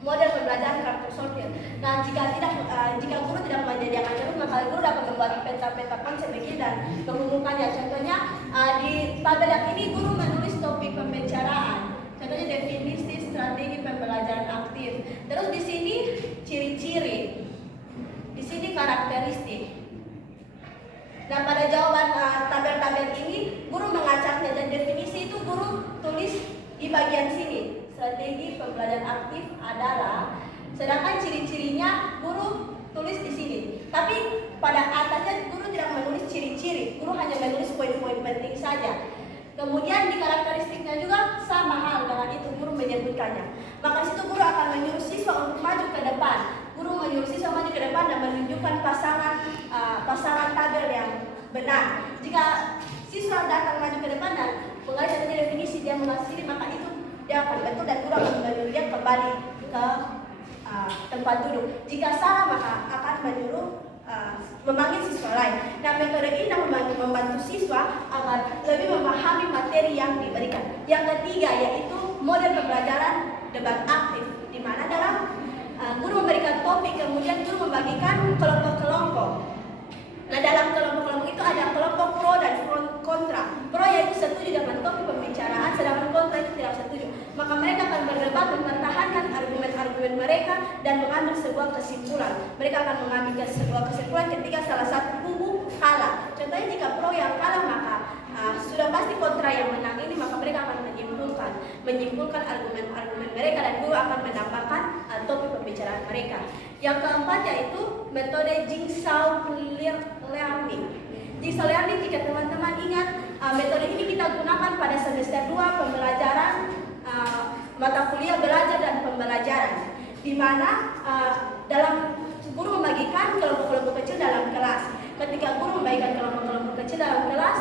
model pembelajaran kartu sortir. Nah, jika guru tidak menyediakan ceruk, maka guru dapat membuat peta-peta konsep begini dan mengumpulkannya. Contohnya di tabel yang ini guru menulis topik pembicaraan. Contohnya definisi strategi pembelajaran aktif. Terus di sini ciri-ciri. Di sini karakteristik. Nah, pada jawaban tabel-tabel ini guru mengacaknya, dan definisi itu guru tulis di bagian sini. Strategi pembelajaran aktif adalah, sedangkan ciri-cirinya guru tulis di sini. Tapi pada atasnya guru tidak menulis ciri-ciri, guru hanya menulis poin-poin penting saja. Kemudian di karakteristiknya juga sama hal dengan itu, guru menyebutkannya. Maka di situ guru akan menyuruh siswa untuk maju ke depan. Guru menyuruh siswa maju ke depan dan menunjukkan pasangan tabel yang benar. Jika siswa datang maju ke depan dan mengalami contohnya definisi, dia mengasih, maka itu dia akan betul dan guru akan menyuruh dia kembali ke tempat duduk. Jika salah, maka akan menyuruh memanggil siswa lain. Nah, metode ini membantu siswa agar lebih memahami materi yang diberikan. Yang ketiga yaitu model pembelajaran debat aktif, di mana dalam guru memberikan topik, kemudian guru membagikan kelompok-kelompok. Nah, dalam kelompok-kelompok itu ada kelompok pro dan kontra. Pro yaitu setuju dengan topik pembicaraan, sedangkan kontra itu tidak setuju. Maka mereka akan berdebat, mempertahankan argumen-argumen mereka dan mengambil sebuah kesimpulan. Mereka akan mengambil sebuah kesimpulan ketika salah satu kubu kalah. Contohnya jika pro yang kalah, maka sudah pasti kontra yang menang ini, maka mereka akan menyimpulkan argumen-argumen mereka dan guru akan menambahkan topik pembicaraan mereka. Yang keempat yaitu metode jigsaw learning. Jigsaw learning, jika teman-teman ingat, metode ini kita gunakan pada semester 2 pembelajaran mata kuliah belajar dan pembelajaran, di mana dalam guru membagikan kelompok-kelompok kecil dalam kelas. Ketika guru membagikan kelompok-kelompok kecil dalam kelas,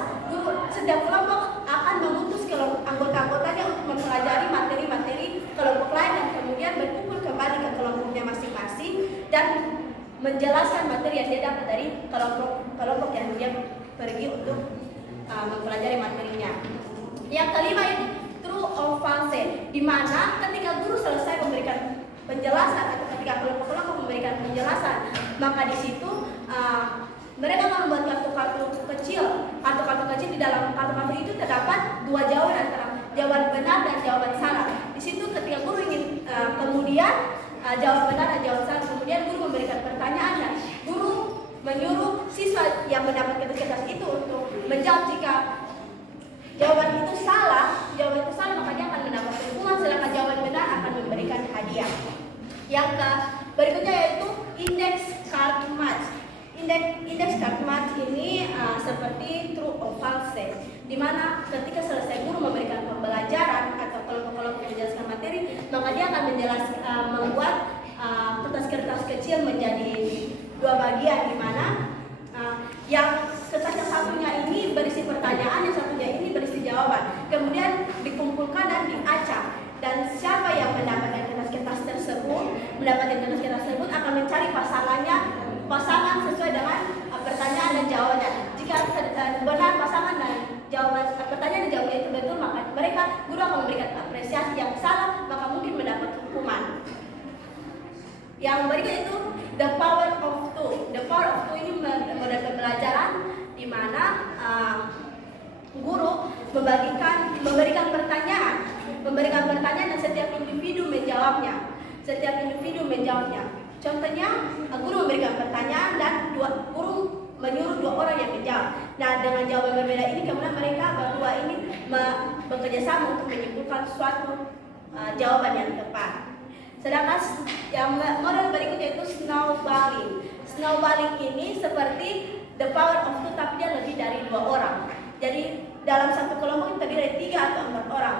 setiap kelompok akan mengutus anggota-anggotanya untuk mempelajari materi-materi kelompok lain dan kemudian berkumpul kembali ke kelompoknya masing-masing dan menjelaskan materi yang dia dapat dari kelompok yang dia pergi untuk mempelajari materinya. Yang kelima itu true or false, di mana ketika guru selesai memberikan penjelasan atau ketika kelompok-kelompok memberikan penjelasan, maka di situ mereka akan membuat kartu-kartu kecil. Kartu-kartu kecil, di dalam kartu-kartu itu terdapat dua jawaban antara jawaban benar dan jawaban salah. Di situ ketika guru ingin kemudian jawab benar dan jawab salah, kemudian guru memberikan pertanyaan dan guru menyuruh siswa yang mendapat kertas itu untuk menjawab. Jika jawaban itu salah, maka dia akan mendapat hukuman, sedangkan jawaban benar akan memberikan hadiah. Yang berikutnya yaitu index card match. Index card match ini seperti true or false, di mana ketika selesai guru memberikan pembelajaran atau kelompok-kelompok yang menjelaskan materi, maka dia akan membuat kertas-kertas kecil menjadi dua bagian, di mana yang kertas yang satunya ini berisi pertanyaan, yang satunya ini berisi jawaban. Kemudian dikumpulkan dan diacak, dan siapa yang mendapatkan kertas-kertas tersebut akan mencari pasangan sesuai dengan pertanyaan dan jawabannya. Jika benar pasangan dan jawaban pertanyaan dan jawabannya itu betul, maka guru akan memberikan apresiasi. Yang salah, maka mungkin mendapat hukuman. Yang berikut itu the power of two. The power of two ini model pembelajaran di mana guru memberikan pertanyaan dan setiap individu menjawabnya. Contohnya, guru memberikan pertanyaan dan guru menyuruh dua orang yang menjawab. Nah, dengan jawaban berbeda ini, kemudian mereka berdua ini bekerja sama untuk menyimpulkan suatu jawaban yang tepat. Sedangkan yang model berikutnya itu snowballing. Snowballing ini seperti the power of two, tapi dia lebih dari dua orang. Jadi dalam satu kelompok itu terdiri dari 3 atau 4 orang.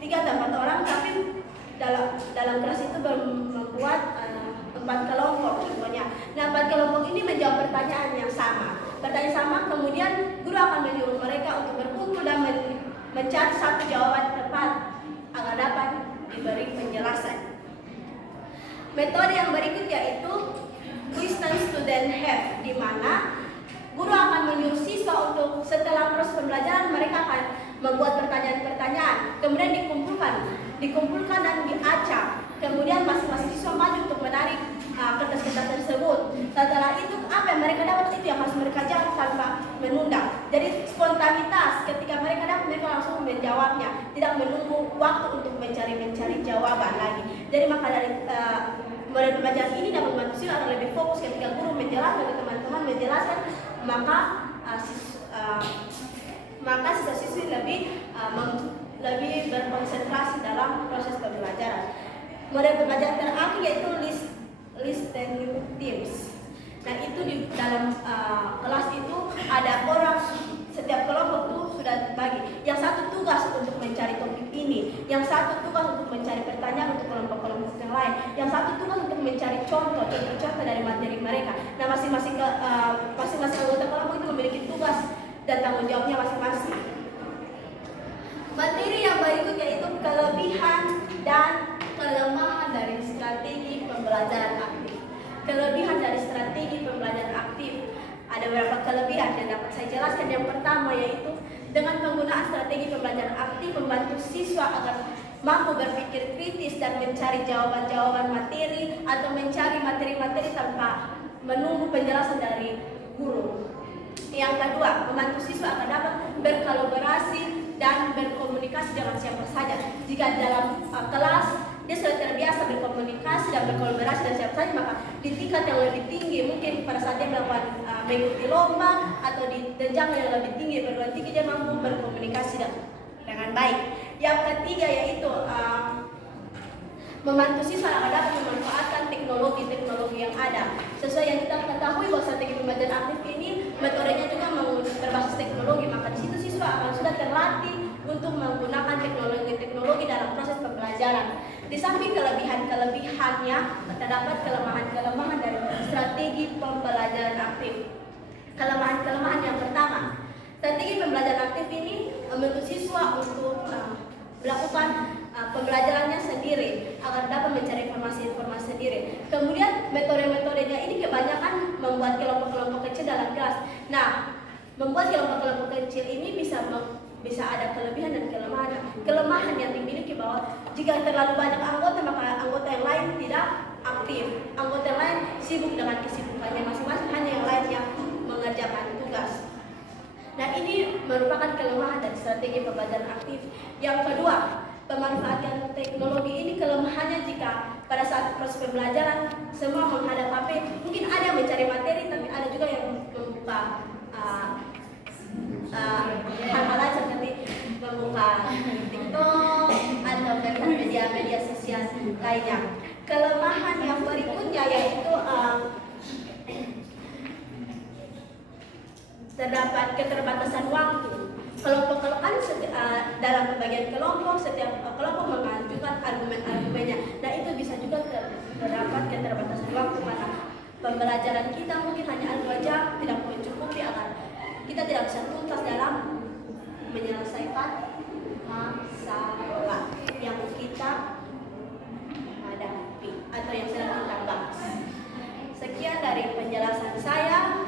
3 atau 4 orang, tapi dalam kelas itu membuat 4 kelompok contohnya. Nah, 4 kelompok ini menjawab pertanyaan yang sama. Kemudian guru akan menyuruh mereka untuk berkumpul dan mencari satu jawaban tepat agar dapat diberi penjelasan. Metode yang berikut yaitu question student have, di mana guru akan menyuruh siswa untuk setelah proses pembelajaran mereka akan membuat pertanyaan-pertanyaan, kemudian dikumpulkan dikumpulkan dan diacak. Kemudian masing-masing siswa maju untuk menarik kertas-kertas tersebut. Setelah itu apa yang mereka dapat itu yang harus mereka jawab tanpa menunda. Jadi spontanitas, ketika mereka dapat mereka langsung menjawabnya, tidak menunggu waktu untuk mencari jawaban lagi. Jadi maka dari model pembelajaran ini dapat membantu siswa agar lebih fokus ketika guru menjelaskan ke teman-teman menjelaskan, maka siswa-siswi lebih berkonsentrasi dalam proses pembelajaran. Model pembelajaran terakhir yaitu listening teams. Nah itu di dalam kelas itu ada orang, setiap kelompok itu sudah dibagi. Yang satu tugas untuk mencari topik ini, yang satu tugas untuk mencari pertanyaan untuk kelompok-kelompok yang lain, yang satu tugas untuk mencari contoh dari materi mereka. Nah masing-masing anggota kelompok itu memiliki tugas dan tanggung jawabnya masing-masing. Materi yang berikutnya itu kelebihan dan kelemahan dari strategi pembelajaran aktif. Kelebihan dari strategi pembelajaran aktif. Ada beberapa kelebihan yang dapat saya jelaskan. Yang pertama yaitu dengan penggunaan strategi pembelajaran aktif membantu siswa agar mampu berpikir kritis dan mencari jawaban-jawaban materi atau mencari materi-materi tanpa menunggu penjelasan dari guru. Yang kedua, membantu siswa agar dapat berkolaborasi dan berkomunikasi dengan siapa saja. Jika dalam kelas dia sudah terbiasa berkomunikasi dan berkolaborasi dengan siapa saja, maka di tingkat yang lebih tinggi mungkin pada saat dia melakukan mengikuti lomba atau di jenjang yang lebih tinggi, perguruan tinggi, dia mampu berkomunikasi dengan baik. Yang ketiga yaitu membantu siswa agar dapat memanfaatkan teknologi yang ada. Sesuai yang kita ketahui bahwa strategi pembelajaran aktif ini metodenya juga berbasis teknologi, maka di situ siswa akan sudah terlatih untuk menggunakan teknologi dalam proses pembelajaran. Di samping kelebihan-kelebihannya, terdapat kelemahan-kelemahan dari strategi pembelajaran aktif. Kelemahan-kelemahan yang pertama, strategi pembelajaran aktif ini membantu siswa untuk melakukan pembelajarannya sendiri agar dapat mencari informasi-informasi sendiri. Kemudian metode-metodenya ini kebanyakan membuat kelompok-kelompok kecil dalam kelas. Nah, membuat kelompok-kelompok kecil ini bisa ada kelebihan dan kelemahan. Kelemahan yang dimiliki bahwa jika terlalu banyak anggota, maka anggota yang lain tidak aktif. Anggota yang lain sibuk dengan kesibukannya masing-masing, hanya yang lain yang mengerjakan tugas. Nah, ini merupakan kelemahan dari strategi pembelajaran aktif. Yang kedua, pemanfaatan teknologi ini kelemahannya jika pada saat proses pembelajaran semua menghadap HP, mungkin ada yang mencari materi, tapi ada juga yang membuka hal-hal lain seperti membuka TikTok atau melihat media-media sosial lainnya. Kelemahan yang berikutnya yaitu terdapat keterbatasan waktu. Dalam pembagian kelompok, setiap kelompok mengajukan argumen-argumennya. Nah itu bisa juga terdapat keterbatasan waktu, karena pembelajaran kita mungkin hanya 2 jam, tidak mencukupi agar kita tidak bisa tuntas dalam menyelesaikan masalah yang kita hadapi atau yang sedang kita bahas. Sekian dari penjelasan saya.